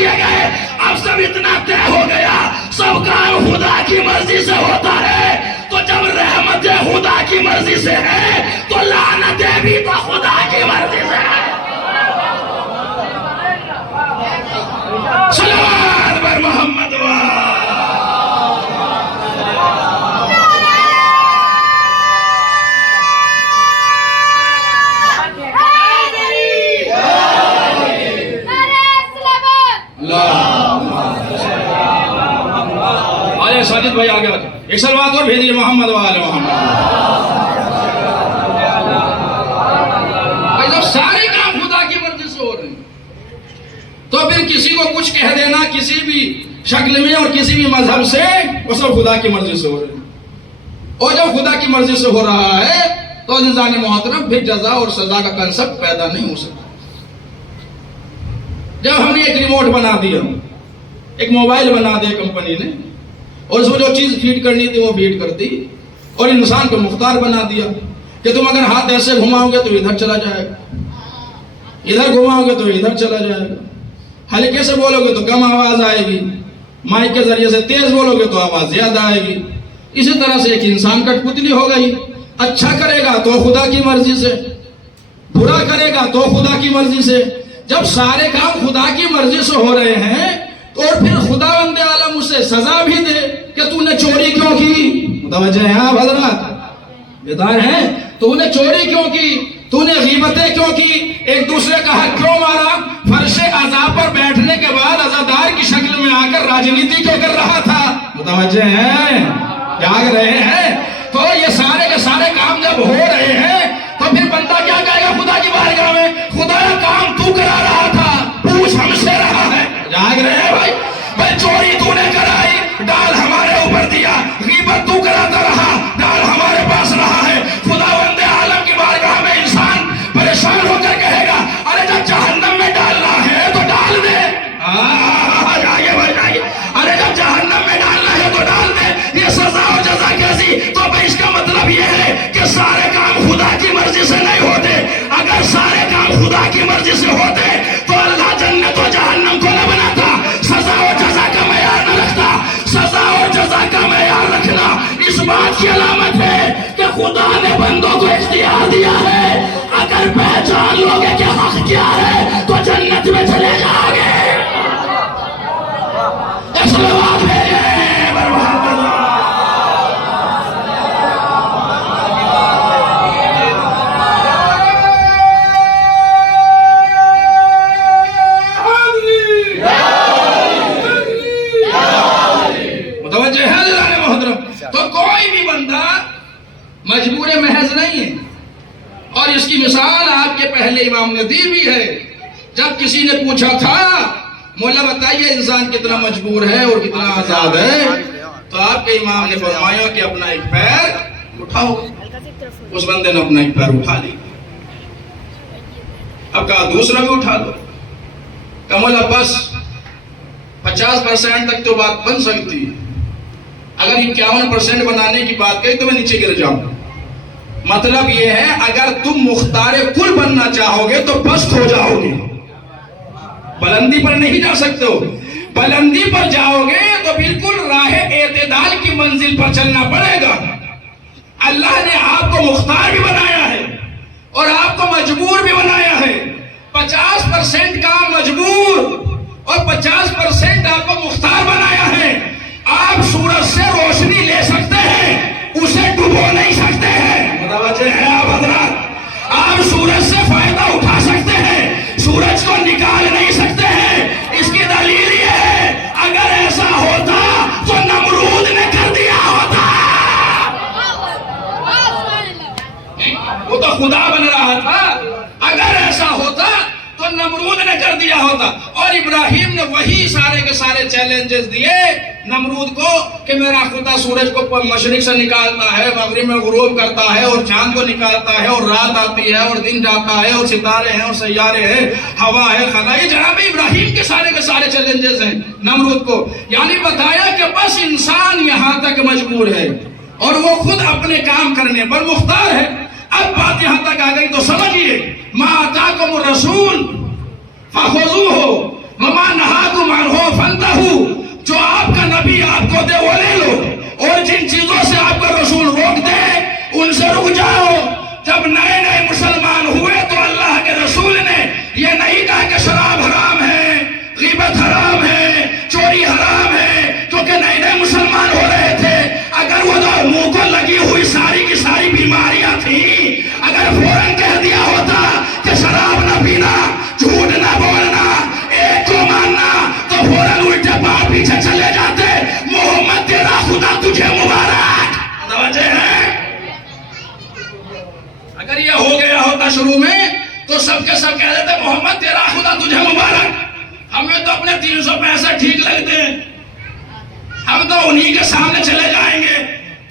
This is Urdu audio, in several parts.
دیے گئے. اب سب اتنا طے ہو گیا سب کام خدا کی مرضی سے ہوتا ہے. تو جب رحمت خدا کی مرضی سے ہے تو لعنتیں بھی تو خدا کی مرضی سے ہے. صلوات بر محمد ساجد بھائی آگے بچے ایک سلوات اور بھیجیے محمد وآل محمد. جب سارے کام خدا کی مرضی سے ہو رہے ہیں تو پھر کسی کو کچھ کہہ دینا کسی بھی شکل میں اور کسی بھی مذہب سے وہ سب خدا کی مرضی سے ہو رہے ہیں. اور جب خدا کی مرضی سے ہو رہا ہے تو عزیزان محترم پھر جزا اور سزا کا کنسپٹ پیدا نہیں ہو سکتا. جب ہم نے ایک ریموٹ بنا دیا ایک موبائل بنا دیا کمپنی نے اور اس میں جو چیز فیڈ کرنی تھی وہ فیڈ کر دی اور انسان کو مختار بنا دیا کہ تم اگر ہاتھ ایسے گھماؤ گے تو ادھر چلا جائے گا ادھر گھماؤ گے تو ادھر چلا جائے گا. ہلکے سے بولو گے تو کم آواز آئے گی مائک کے ذریعے سے تیز بولو گے تو آواز زیادہ آئے گی. اسی طرح سے ایک انسان کٹ پتلی ہو گئی. اچھا کرے گا تو خدا کی مرضی سے برا کرے گا تو خدا کی مرضی سے. جب سارے کام خدا کی مرضی سے ہو رہے ہیں تو اور پھر خداوند عالم اسے سزا بھی دے کہ تو نے چوری کیوں کی. متوجہ ہیں آپ حضرات بیدار ہیں؟ تو نے چوری کیوں کی تو نے غیبتیں کیوں کی ایک دوسرے کا حق کیوں مارا فرش عذاب پر بیٹھنے کے بعد عزادار کی شکل میں آ کر راجنیتی کیوں کر رہا تھا. متوجہ ہیں جاگ رہے ہیں؟ تو یہ سارے کے سارے کام جب ہو رہے ہیں تو پھر بندہ کیا کہے گا خدا کی بارگاہ میں خدا کام تو کرا رہا تھا پوچھ ہم سے رہا ہے. جاگ رہے ہیں بھائی بھائی چوری تو نے کرائی ڈال ہمارے اوپر دیا غیبت تو کراتا رہا ڈال ہمارے پاس رہا ہے. خداوند عالم کی بارگاہ میں انسان پریشان ہو کر کہے گا ارے جب جہنم میں ڈالنا ہے تو ڈال دے. جائیے بھائی جائیے. ارے جب جہنم میں ڈالنا ہے تو ڈال دے. یہ سزا و جزا کیسی تو بھائی اس کا مطلب یہ ہے کہ سارے کام خدا کی مرضی سے نہیں ہوتے. اگر سارے کام خدا کی مرضی سے ہوتے تو اللہ جنت و جہنم کو نہ بناتا. سزا و جزا کا معیار نہ رکھتا. سزا و جزا کا معیار رکھنا اس بات کی علامت ہے کہ خدا نے بندوں کو اختیار دیا ہے. اگر پہچان لوگے کہ حق کیا ہے تو جنت میں چلے جاؤ گے. صلوات بھیجیں بر محمد. متوجہ ہے جناب محترم؟ تو کوئی بھی بندہ مجبور محض نہیں ہے اور اس کی مثال آپ کے پہلے امام نے دی بھی ہے. جب کسی نے پوچھا تھا مولا بتائیے انسان کتنا مجبور ہے اور کتنا آزاد ہے تو آپ کے امام نے فرمایا کہ اپنا ایک پیر اٹھاؤ. اس بندے نے اپنا ایک پیر اٹھا لی. اب کہا دوسرا بھی اٹھا دو. کہ مولا بس 50% تک تو بات بن سکتی ہے اگر 51% بنانے کی بات کہی تو میں نیچے گر جاؤں. مطلب یہ ہے اگر تم مختار کل بننا چاہو گے تو پست ہو جاؤ گے. بلندی پر نہیں جا سکتے ہو. بلندی پر جاؤ گے تو بالکل راہ اعتدال کی منزل پر چلنا پڑے گا. اللہ نے آپ کو مختار بھی بنایا ہے اور آپ کو مجبور بھی بنایا ہے. 50% کام مجبور اور 50% آپ کو مختار بنایا ہے. آپ سورج سے روشنی لے سکتے ہیں اسے ڈبو نہیں سکتے ہیں. متوجہ ہیں آپ حضرات؟ آپ سورج سے فائدہ اٹھا سکتے ہیں سورج کو نکال نہیں سکتے ہیں. اس کی دلیل یہ ہے اگر ایسا ہوتا تو نمرود نے کر دیا ہوتا. وہ تو خدا بن رہا تھا. اگر ایسا ہوتا تو نمرود نے کر دیا ہوتا. اور ابراہیم نے وہی سارے کے سارے چیلنجز دیے نمرود کو کہ میرا خدا سورج کو مشرق سے نکالتا ہے مغرب میں غروب کرتا ہے اور چاند کو نکالتا ہے اور رات آتی ہے اور دن جاتا ہے اور ستارے ہیں اور سیارے ہیں ہوا ہے خلا. یہ جناب ابراہیم کے سارے چیلنجز ہیں نمرود کو. یعنی بتایا کہ بس انسان یہاں تک مجبور ہے اور وہ خود اپنے کام کرنے پر مختار ہے. اب بات یہاں تک آ گئی تو سمجھیے ما آتاکم الرسول فخذوہ وما نہاکم نبی آپ کو دے وہ لے لو، اور جن چیزوں سے آپ کا رسول روک دے ان سے رک جاؤ۔ جب نئے نئے مسلمان ہوئے تو اللہ کے رسول نے یہ نہیں کہا کہ شراب حرام ہے، غیبت حرام ہے، چوری حرام ہے، کیونکہ نئے نئے مسلمان ہو رہے تھے۔ اگر وہ تو منہ کو لگی ہوئی ساری کی ساری بیماریاں تھیں، اگر فوراً کہہ دیا ہوتا کہ شراب نہ پینا، جھوٹ نہ بولنا، ایک کو ماننا، تو فوراً الٹے پاؤں پیچھے چلے جاتے۔ محمد تیرا خدا تجھے مبارک۔ توجہ ہے؟ اگر یہ ہو گیا ہوتا شروع میں تو سب کے سب کہہ دیتے محمد تیرا خدا تجھے مبارک۔ ہمیں تو اپنے 365 ٹھیک لگتے ہیں، ہم تو انہی کے سامنے چلے جائیں گے۔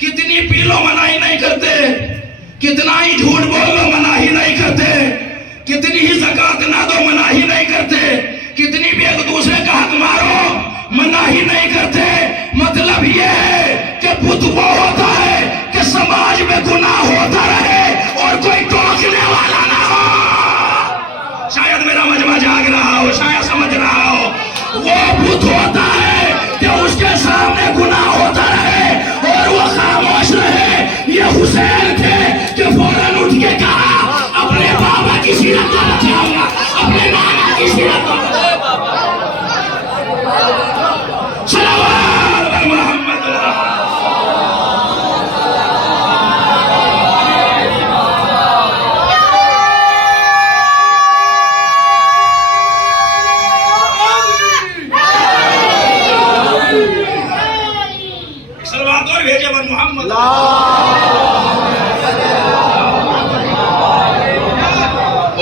کتنی پی لو مناہی نہیں کرتے، کتنا ہی جھوٹ بول لو مناہی نہیں کرتے، کتنی ہی زکوٰۃ نہ دو مناہی نہیں کرتے، کتنی بھی ایک دوسرے کا حق مارو مناہی نہیں کرتے۔ مطلب یہ ہے کہ بت وہ ہوتا ہے کہ سماج میں گناہ ہوتا رہے اور کوئی ٹوکنے والا نہ ہو۔ شاید میرا مجمع جاگ رہا ہو، شاید سمجھ رہا ہو۔ وہ بت ہوتا ہے کہ اس کے سامنے گناہ ہوتا رہے اور وہ خاموش رہے۔ یہ حسین تھے کہ فوراً اٹھ کے کہا اپنے بابا کی سیرت کو بچاؤں گا، اپنے نانا کی سیرت کو بچاؤں گا۔ صلوات علی محمد۔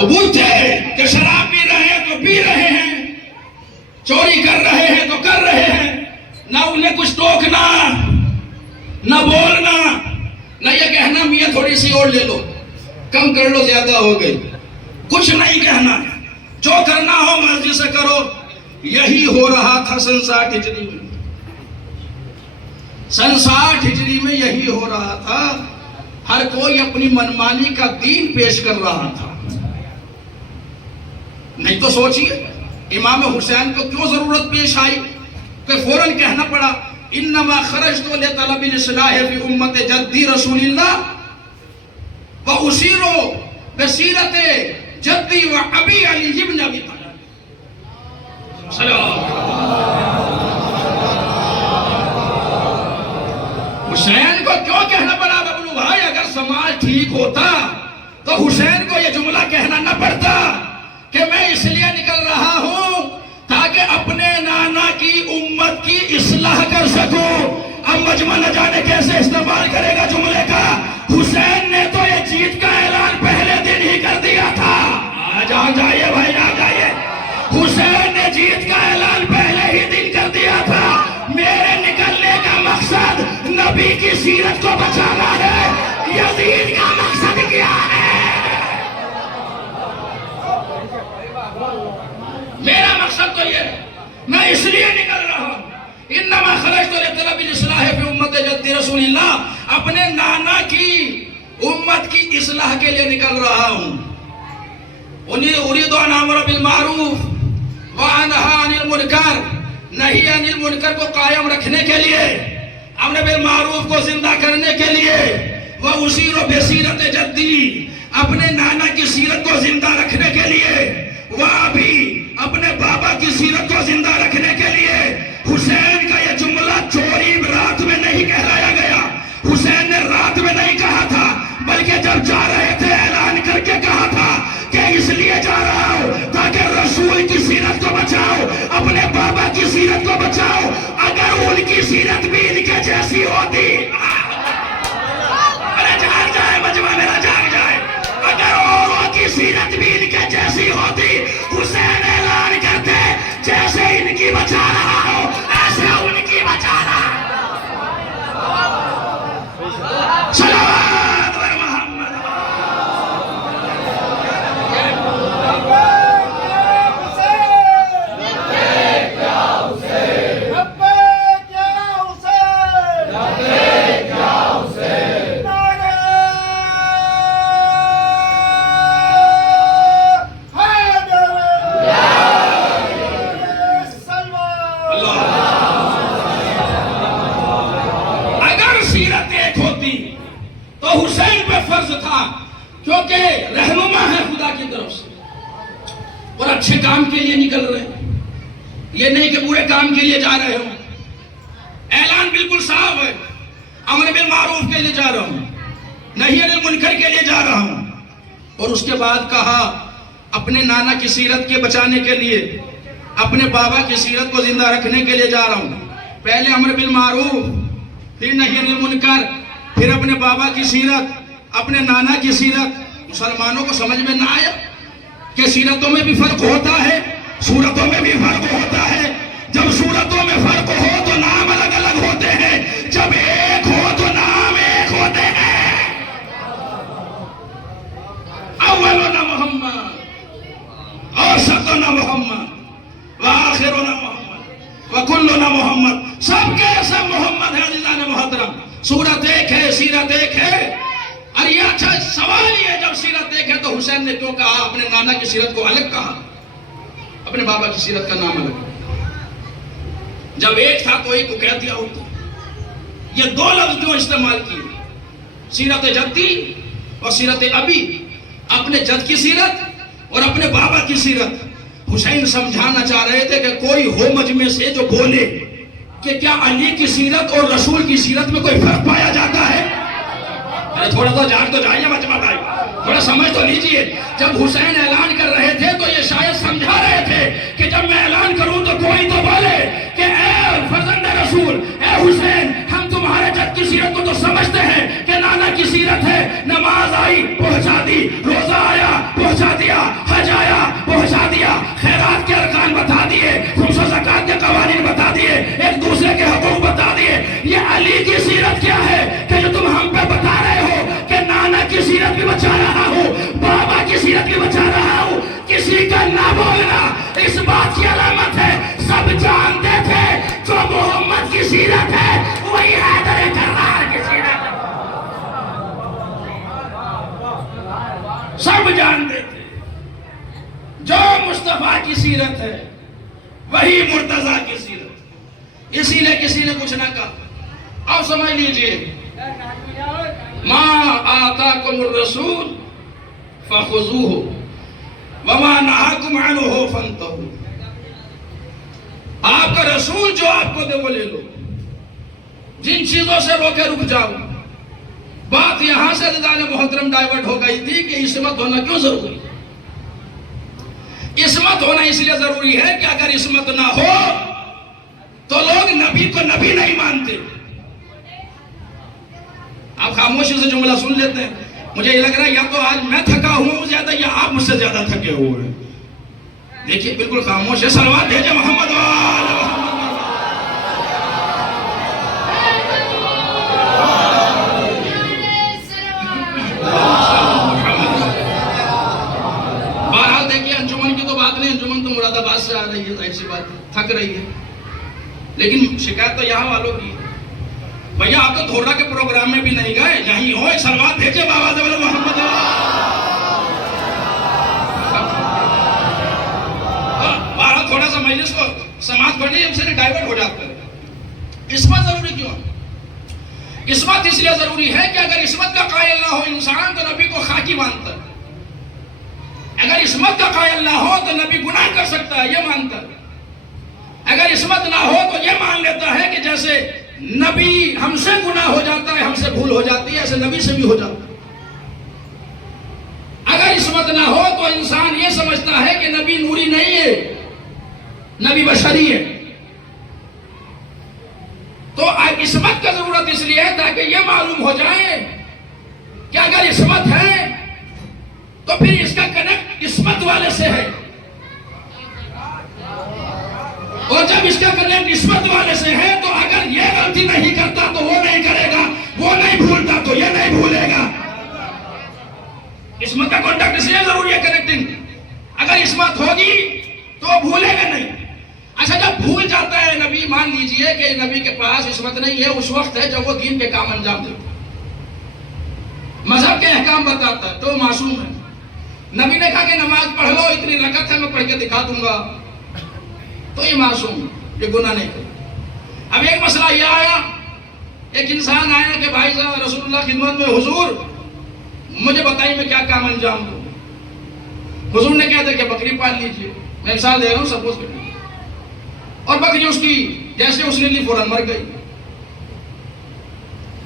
وہ تھے کہ شراب پی رہے ہیں تو پی رہے ہیں، چوری کر رہے ہیں تو کر رہے ہیں، نہ انہیں کچھ ٹوکنا، نہ بولنا، نہ یہ کہنا میاں تھوڑی سی اور لے لو، کم کر لو، زیادہ ہو گئی، کچھ نہیں کہنا، جو کرنا ہو مرضی سے کرو۔ یہی ہو رہا تھا سن 60 ہجری میں، سن 60 ہجری میں یہی ہو رہا تھا۔ ہر کوئی اپنی منمانی کا دین پیش کر رہا تھا۔ نہیں تو سوچئے امام حسین کو کیوں ضرورت پیش آئی کہ فوراً کہنا پڑا انما خرجت لطلب الاصلاح فی امت جدی رسول اللہ واسیر بسیرت جدی و ابی علی ابن ابی طالب۔ حسین کو کیوں کہنا پڑا ببلو بھائی؟ اگر سماج ٹھیک ہوتا تو حسین کو یہ جملہ کہنا نہ پڑتا کہ میں اس لیے نکل رہا ہوں تاکہ اپنے نانا کی امت کی اصلاح کر سکوں۔ اب مجمع نہ جانے کیسے استعمال کرے گا جملے کا۔ حسین نے تو یہ جیت کا اعلان پہلے دن ہی کر دیا تھا۔ آ جائیے بھائی، آ جائیے۔ حسین نے جیت کا اعلان پہلے ہی دن کر دیا تھا۔ میرے نکلنے کا مقصد نبی کی سیرت کو بچانا ہے۔ یزید کا مقصد کیا ہے؟ میرا مقصد تو یہ ہے، میں اس لیے نکل رہا ہوں انما خرجت لطلب الاصلاح فی امت جد رسول اللہ، اپنے نانا کی امت کی اصلاح کے لیے نکل رہا ہوں۔ اريد ان امر بالمعروف وانہی عن المنکر، نہی عن المنکر کو قائم رکھنے کے لیے، امر بالمعروف کو زندہ کرنے کے لیے، واسیر بسیرت جدی، اپنے نانا کی سیرت کو زندہ رکھنے کے لیے، وابی، اپنے بابا کی سیرت کو زندہ رکھنے کے لیے۔ حسین کا یہ جملہ چوری رات میں نہیں کہلایا گیا، حسین نے رات میں نہیں کہا تھا، بلکہ جب جا رہے تھے اعلان کر کے کہا تھا کہ اس لیے جا رہا ہوں تاکہ رسول کی سیرت کو بچاؤ، اپنے بابا کی سیرت کو بچاؤ۔ اگر ان کی سیرت بھی ان کے جیسی ہوتی، ارے جاگ جائے مجمع میرا، جاگ جائے، اگر اوروں کی سیرت بھی ان کے جیسی ہوتی، حسین اعلان کرتے جیسے ان کی بچا رہا ہو ایسے ان کی بچا رہا۔ صلوات علی محمد۔ فرض تھا کیونکہ رہنما ہے خدا کی طرف سے اور اچھے کام کے لیے نکل رہے ہیں، یہ نہیں کہ برے کام کے لیے جا رہے ہوں. اعلان بالکل صاف ہے، امر بالمعروف کے لیے جا رہا ہوں، نہی عن المنکر کے لیے جا رہا ہوں. اور اس کے بعد کہا اپنے نانا کی سیرت کے بچانے کے لیے، اپنے بابا کی سیرت کو زندہ رکھنے کے لیے جا رہا ہوں. پہلے امر بالمعروف، پھر نہی عن المنکر، پھر اپنے بابا کی سیرت، اپنے نانا کی سیرت. مسلمانوں کو سمجھ میں نہ آیا کہ سیرتوں میں بھی فرق ہوتا ہے، صورتوں میں بھی فرق ہوتا ہے. جب صورتوں میں فرق ہو تو نام الگ الگ ہوتے ہیں، جب ایک ہو تو نام ایک ہوتے ہیں. اولنا محمد، اوسطنا محمد، وآخرنا محمد، وکلنا محمد. سب کے سب محمد ہے. عزیزان محترم، صورت ایک ہے، سیرت ایک ہے. اور یہ اچھا سوال یہ ہے، جب سیرت ایک ہے تو حسین نے کیوں کہا اپنے نانا کی سیرت کو الگ کہا، اپنے بابا کی سیرت کا نام الگ؟ جب ایک تھا تو ایک کو کہہ دیا ہوتا. یہ دو لفظ کیوں استعمال کیے؟ سیرت جدی اور سیرت ابی، اپنے جد کی سیرت اور اپنے بابا کی سیرت. حسین سمجھانا چاہ رہے تھے کہ کوئی ہو مجمع سے جو بولے کہ کیا علی کی سیرت اور رسول کی سیرت میں کوئی فرق پایا جاتا ہے؟ تھوڑا سا جان تو جائیے مجمع بھائی، تھوڑا سمجھ تو لیجئے. جب حسین اعلان کر رہے تھے تو یہ شاید سمجھا رہے تھے کہ جب میں اعلان کروں تو کوئی تو بولے کہ اے فرزند رسول، اے حسین، ہم تمہارے جد کی سیرت کو تو سمجھتے ہیں کہ نانا کی سیرت ہے. نماز آئی پہنچا دی، روزہ آیا پہنچا دیا، حج آیا پہنچا دیا، خیرات کے ارکان بتا دیے، خمس و زکوٰۃ کے قوانین بتا دیے، ایک دوسرے کے حقوق بتا دیے. یہ علی کی سیرت کیا ہے کہ جو تم ہم پہ بتا رہے ہو کہ نانا کی سیرت بھی بچا رہا ہوں، بابا کی سیرت بھی بچا رہا ہوں. کسی کا نہ بولنا اس بات کی علامت ہے. سب جانتے تھے جو محمد کی سیرت ہے وہی حیدر کرار کی سیرت ہے. سب جانتے تھے جو مصطفیٰ کی سیرت ہے وہی مرتضیٰ کی سیرت. اسی لیے کسی نے کچھ نہ کہا. اب سمجھ لیجئے، ما آتاکم الرسول فخذوہ وما نہاکم عنہ فانتہوا. آپ کا رسول جو آپ کو دے وہ لے لو، جن چیزوں سے روکے رک جاؤ. بات یہاں سے عزیزان محترم ڈائیورٹ ہو گئی تھی کہ عصمت ہونا کیوں ضروری ہے. عصمت ہونا اس لیے ضروری ہے کہ اگر عصمت نہ ہو تو لوگ نبی کو نبی نہیں مانتے. آپ خاموشی سے جملہ سن لیتے ہیں. مجھے یہ لگ رہا ہے یا تو آج میں تھکا ہوں زیادہ یا آپ مجھ سے زیادہ تھکے ہوئے ہیں. دیکھیے بالکل خاموش ہے. صلوات بھیجے محمد وآل محمد. بہرحال دیکھیے انجمن کی تو بات نہیں، انجمن تو مراد آباد سے آ رہی ہے، ظاہر سی بات تھک رہی ہے. لیکن شکایت تو یہاں والوں کی ہے. بھیا آپ تو دھورا کے پروگرام میں بھی نہیں گئے، یہیں ہو. ایک سلوات بھیجے بابا زبر محمد. بارہ تھوڑا سا مجلس کو سماعت پڑھنی ہم سے ڈائیورٹ ہو جاتا ہے. عصمت ضروری کیوں ہے؟ عصمت اس لیے ضروری ہے کہ اگر عصمت کا قائل نہ ہو انسان تو نبی کو خاکی مانتا ہے. اگر عصمت کا قائل نہ ہو تو نبی گناہ کر سکتا ہے، یہ مانتا ہے. اگر عصمت نہ ہو تو یہ مان لیتا ہے کہ جیسے نبی ہم سے گناہ ہو جاتا ہے، ہم سے بھول ہو جاتی ہے، ایسے نبی سے بھی ہو جاتا ہے. اگر عصمت نہ ہو تو انسان یہ سمجھتا ہے کہ نبی نوری نہیں ہے، نبی بشری ہے. تو عصمت کا ضرورت اس لیے ہے تاکہ یہ معلوم ہو جائے کہ اگر عصمت ہے تو پھر اس کا کنیکٹ عصمت والے سے ہے، اور جب اس کا کنیکٹ عصمت والے سے ہے تو اگر یہ غلطی نہیں کرتا تو وہ نہیں کرے گا، وہ نہیں بھولتا تو یہ نہیں بھولے گا. عصمت کا کانٹیکٹ اس لیے ضروری ہے، کنیکٹنگ. اگر عصمت ہوگی تو وہ بھولے گا نہیں. اچھا جب بھول جاتا ہے نبی، مان لیجئے کہ نبی کے پاس عصمت نہیں ہے، اس وقت ہے جب وہ دین کے کام انجام دیتا ہے، مذہب کے احکام بتاتا ہے، تو معصوم ہے. نبی نے کہا کہ نماز پڑھ لو، اتنی رکعت ہے میں پڑھ کے دکھا دوں گا، تو یہ معصوم ہے، یہ گناہ نہیں کرے. اب ایک مسئلہ یہ آیا، ایک انسان آیا کہ بھائی صاحب رسول اللہ خدمت میں، حضور مجھے بتائیے میں کیا کام انجام دوں؟ حضور نے کہا تھا کہ بکری پال لیجیے، میں مثال دے رہا ہوں سپوز کریے، اور بکری اس کی جیسے اس نے لی فوراً مر گئی۔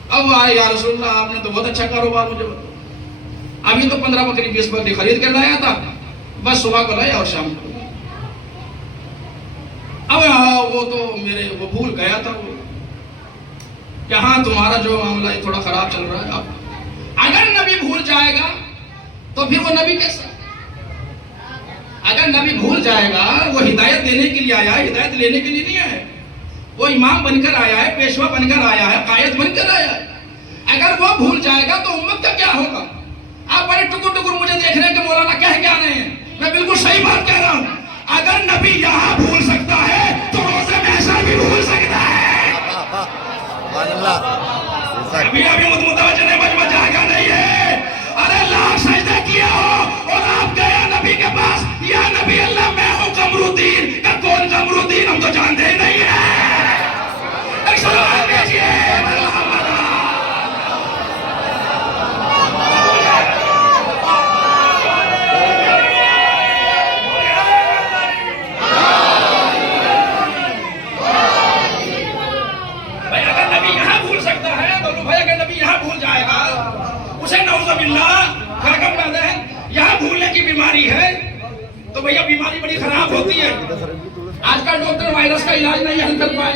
اب وہ آئے، یا رسول اللہ آپ نے تو بہت اچھا کاروبار مجھے بتایا، ابھی تو 15 بکری 20 بکری خرید کر لایا تھا، بس صبح کو لایا اور شام کو لایا۔ اب وہ تو وہ بھول گیا تھا وہ کہ ہاں تمہارا جو معاملہ ہے تھوڑا خراب چل رہا ہے۔ اب اگر نبی بھول جائے گا تو پھر وہ نبی کیسا؟ اگر نبی بھول جائے گا، وہ ہدایت دینے کے لیے آیا ہے، ہدایت لینے کے لیے نہیں آیا ہے، وہ امام بن کر آیا ہے، پیشوا بن کر آیا ہے، قائد بن کر آیا ہے۔ اگر وہ بھول جائے گا تو امت کا کیا ہوگا؟ آپ بڑے ٹکر ٹکر مجھے دیکھ رہے ہیں کہ مولانا کہہ کیا رہے ہیں، میں بالکل صحیح بات کہہ رہا ہوں۔ اگر نبی یہاں بھول سکتا ہے تو روزے میں ایسا بھی بھول سکتا ہے۔ ابھی متوجہ نہیں، مجمع جاگا نہیں ہے۔ ارے لاکھ سجدہ کیا ہو اور آپ گیا نبی کے پاس، یا نبی اللہ میں ہوں قمرالدین، کہ کون قمرالدین ہم تو جانتے ہی نہیں ہیں۔ ایک سلام دیجئے یہاں بھولنے کی بیماری ہے تو بھیا بیماری بڑی خراب ہوتی ہے۔ آج کل ڈاکٹر وائرس کا علاج نہیں حل کر پائے،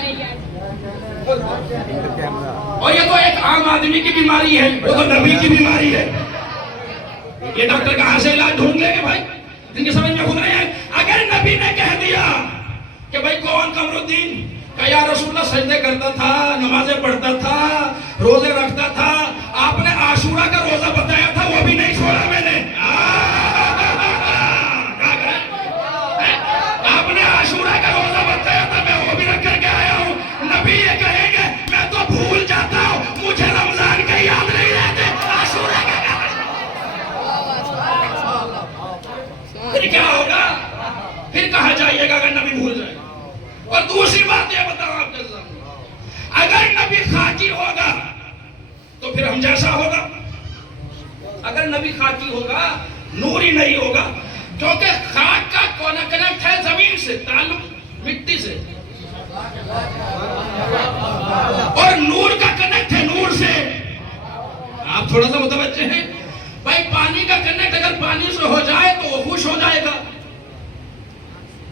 اور یہ تو ایک عام آدمی کی بیماری ہے، وہ تو نبی کی بیماری ہے۔ یہ ڈاکٹر کہاں سے علاج ڈھونڈ لیں گے بھائی، جن کی سمجھ میں خود نہیں ہے۔ اگر نبی نے کہہ دیا کہ بھائی کون قمرالدین، کہ یا رسول اللہ سجدے کرتا تھا، نمازیں پڑھتا تھا، روزے رکھتا تھا، آپ نے عاشورہ کا روزہ بتایا تھا وہ بھی نہیں چھوڑا میں نے، آپ نے عاشورہ کا روزہ بتایا تھا میں وہ بھی رکھ کر کے آیا ہوں۔ نبی یہ کہیں گے میں تو بھول جاتا ہوں، مجھے رمضان کا یاد نہیں رہتے، عاشورہ کا پھر کیا ہوگا؟ پھر کہاں جائیے گا اگر نبی بھول جائے؟ اور دوسری بات یہ بتاؤں آپ کے سامنے، اگر نبی خاکی ہوگا تو پھر ہم جیسا ہوگا؟ اگر نبی خاکی ہوگا، نوری نہیں ہوگا، کیونکہ خاک کا کنیکٹ ہے زمین سے، تعلق مٹی سے، اور نور کا کنیکٹ ہے نور سے۔ آپ تھوڑا سا متوجہ ہیں بھائی، پانی کا کنیکٹ اگر پانی سے ہو جائے تو وہ خوش ہو جائے گا،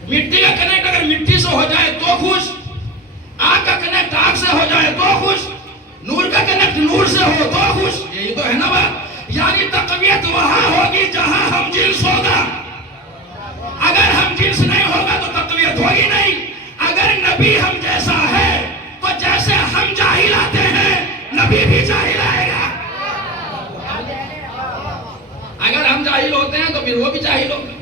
مٹی کا کنیکٹ اگر مٹی سے ہو جائے تو خوش، آگ کا کنیکٹ آگ سے ہو جائے تو خوش، نور کا کنیکٹ نور سے ہو تو خوش۔ یہی تو ہے نا بات، یعنی تقویت وہاں ہوگی جہاں ہم جنس ہوگا، اگر ہم جنس نہیں ہوگا تو تقویت ہوگی نہیں۔ اگر نبی ہم جیسا ہے تو جیسے ہم جاہل آتے ہیں نبی بھی جاہل آئے گا، اگر ہم جاہل ہوتے ہیں تو پھر وہ بھی جاہل ہوگا۔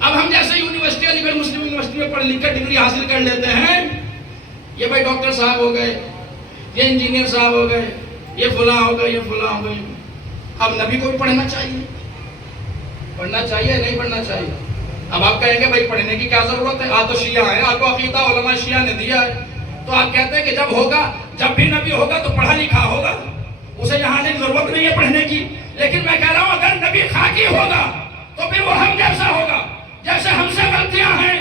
اب ہم جیسے یونیورسٹی علی گڑھ مسلم یونیورسٹی میں پڑھ لکھ کر ڈگری حاصل کر لیتے ہیں، یہ بھائی ڈاکٹر صاحب ہو گئے، یہ انجینئر صاحب ہو گئے، یہ فلاں ہو گئے، یہ فلاں ہو گئے۔ اب نبی کو بھی پڑھنا چاہیے، پڑھنا چاہیے نہیں پڑھنا چاہیے؟ اب آپ کہیں گے بھائی پڑھنے کی کیا ضرورت ہے، آپ تو شیعہ ہیں، آپ کو عقیدہ علماء شیعہ نے دیا ہے، تو آپ کہتے ہیں کہ جب ہوگا، جب بھی نبی ہوگا تو پڑھا لکھا ہوگا، اسے یہاں آنے کی ضرورت نہیں ہے پڑھنے کی۔ لیکن میں کہہ رہا ہوں اگر نبی خاکی ہوگا تو پھر وہ ہم جیسا ہوگا، جیسے ہم سے غلطیاں ہیں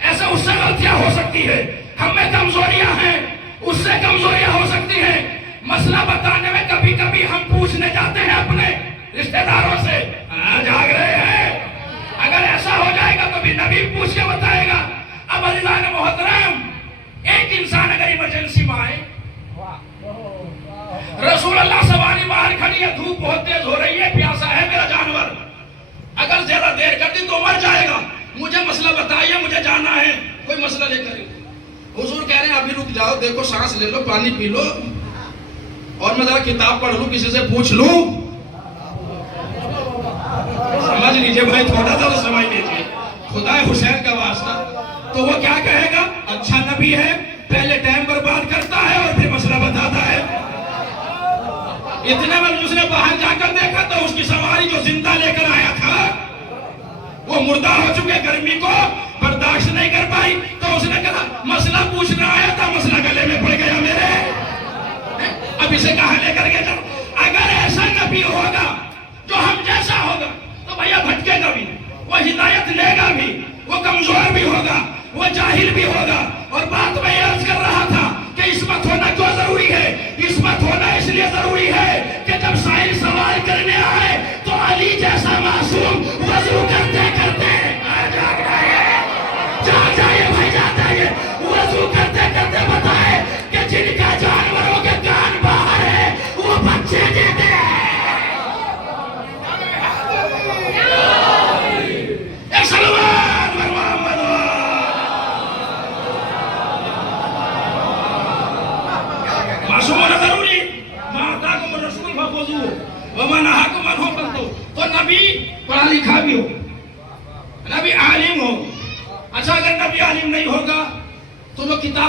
ایسے اس سے غلطیاں ہو سکتی ہے، ہم میں کمزوریاں ہیں اس سے کمزوریاں ہو سکتی ہیں۔ مسئلہ بتانے میں کبھی کبھی ہم پوچھنے جاتے ہیں اپنے رشتہ داروں سے، جاگ رہے ہیں؟ اگر ایسا ہو جائے گا تو بھی نبی پوچھ کے بتائے گا۔ اب عزیزان محترم، ایک انسان اگر ایمرجنسی میں آئے، رسول اللہ سواری باہر کھڑی ہے، دھوپ بہت تیز ہو رہی ہے، پیاسا ہے میرا جانور، اگر زیادہ دیر کر دی تو مر جائے گا، مجھے مسئلہ بتائیے، مجھے جانا ہے، کوئی مسئلہ لے کر۔ حضور کہہ رہے ہیں ابھی رک جاؤ، دیکھو سانس لے لو، پانی پی لو، اور میں ذرا کتاب پڑھ لوں، کسی سے پوچھ لوں۔ سمجھ لیجئے بھائی، تھوڑا سا تو سمجھ لیجئے، خدا حسین کا واسطہ۔ تو وہ کیا کہے گا؟ اچھا نبی ہے، پہلے ٹائم برباد کرتا ہے اور پھر مسئلہ بتاتا ہے۔ اتنے میں اس نے باہر جا کر دیکھا تو اس کی سواری جو زندہ لے کر آیا تھا وہ مردہ ہو چکے، گرمی کو برداشت نہیں کر پائی، تو اس نے کہا مسئلہ پوچھنا آیا تھا، مسئلہ گلے میں پڑ گیا میرے، اب اسے کہاں لے کر گیا؟ اگر ایسا نبی ہوگا جو ہم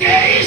23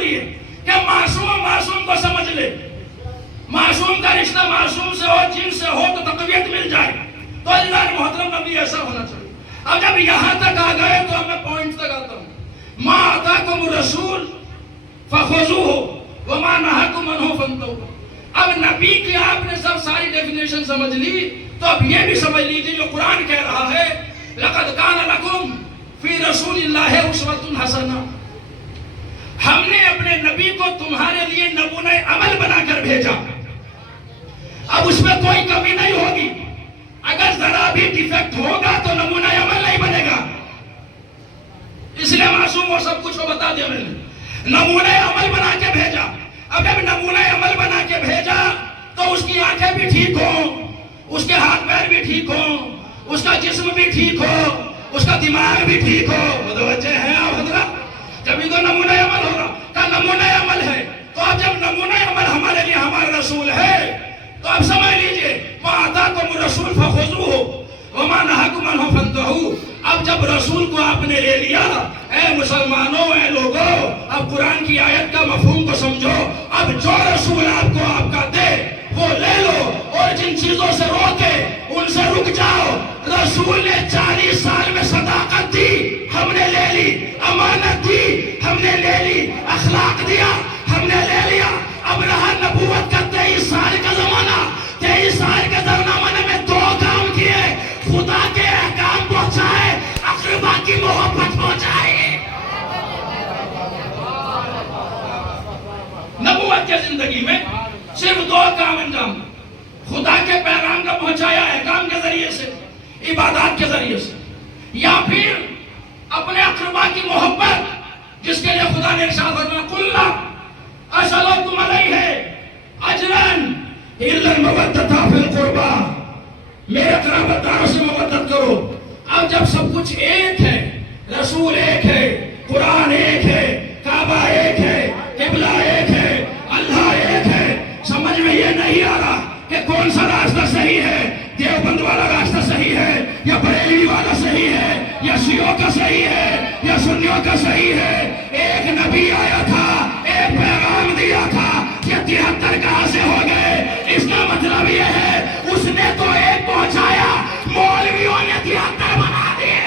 ضروری ہے کہ معصوم کو سمجھ لے. معصوم کا رشتہ معصوم سے ہو، جن سے ہو تو تقویت مل جائے. تو اللہ محترم نبی ایسا ہونا چاہیے. اب جب یہاں تک آ گئے تو اب میں پوائنٹ تک آتا ہوں. ما آتاکم الرسول فخذوہ وما نہاکم عنہ فانتہوا. اب نبی کی آپ نے سب ساری ڈیفینیشن سمجھ لی تو اب یہ بھی سمجھ لیجیے جو قرآن کہہ رہا ہے لقد کان لکم فی رسول اللہ اسوۃ حسنہ. ہم نے اپنے نبی کو تمہارے لیے نمونہ عمل بنا کر بھیجا. اب اس میں کوئی کمی نہیں ہوگی. اگر ذرا بھی ڈیفیکٹ ہوگا تو نمونہ عمل نہیں بنے گا. اس لیے معصوم اور سب کچھ کو بتا دیا میں نے. نمونہ عمل بنا کے بھیجا. اب جب نمونہ عمل بنا کے بھیجا تو اس کی آنکھیں بھی ٹھیک ہوں، اس کے ہاتھ پیر بھی ٹھیک ہوں، اس کا جسم بھی ٹھیک ہو، اس کا دماغ بھی ٹھیک ہو. متوجہ ہیں آپ حضرات؟ جبھی تو نمونہ عمل ہوگا. کا نمونہ عمل ہے تو اب جب نمونہ عمل ہمارے لیے ہمارا رسول ہے تو اب سمجھ لیجئے ما آتاکم الرسول فخذوہ وما نہاکم عنہ فانتہوا. اب جب رسول کو آپ نے لے لیا، اے مسلمانوں، اے لوگوں، اب قرآن کی آیت کا مفہوم کو سمجھو. اب جو رسول آپ کو آپ کا دے وہ لے لو، اور جن چیزوں سے روکے ان سے رک جاؤ. رسول نے 40 سال میں صداقت دی، ہم نے لے لی. امانت دی، ہم نے لے لی. اخلاق دیا، ہم نے لے لیا. اب رہا نبوت کا 23 سال کا زمانہ. 23 سال کے زمانے میں 2 کام کیے: خدا کے احکام پہنچائے، اقربا کی محبت پہنچائے. نبوت کے زندگی میں صرف 2 کام انجام: خدا کے پیغام کا پہنچایا احکام کے ذریعے سے، عبادات کے ذریعے سے، یا پھر اپنے اقربا کی محبت جس کے لیے خدا نے ارشاد فرمایا قل لا اسألکم علیہ اجرا الا المودۃ فی القربى. میرے قرابت داروں سے محبت کرو. اب جب سب کچھ ایک ہے، رسول ایک ہے، قرآن ایک ہے، کعبہ ایک ہے، قبلہ ایک ہے، اللہ ایک ہے، سمجھ میں یہ نہیں آ رہا کہ کون سا راستہ صحیح ہے. دیوبند والا راستہ صحیح ہے یا بریلوی والا صحیح ہے یا شیعوں کا صحیح ہے یا سنیوں کا صحیح ہے. ایک نبی آیا تھا، ایک پیغام دیا تھا. یہ 73 کہاں سے ہو گئے؟ اس کا مطلب یہ ہے اس نے تو ایک پہنچایا، مولویوں نے 73 بنا دیے.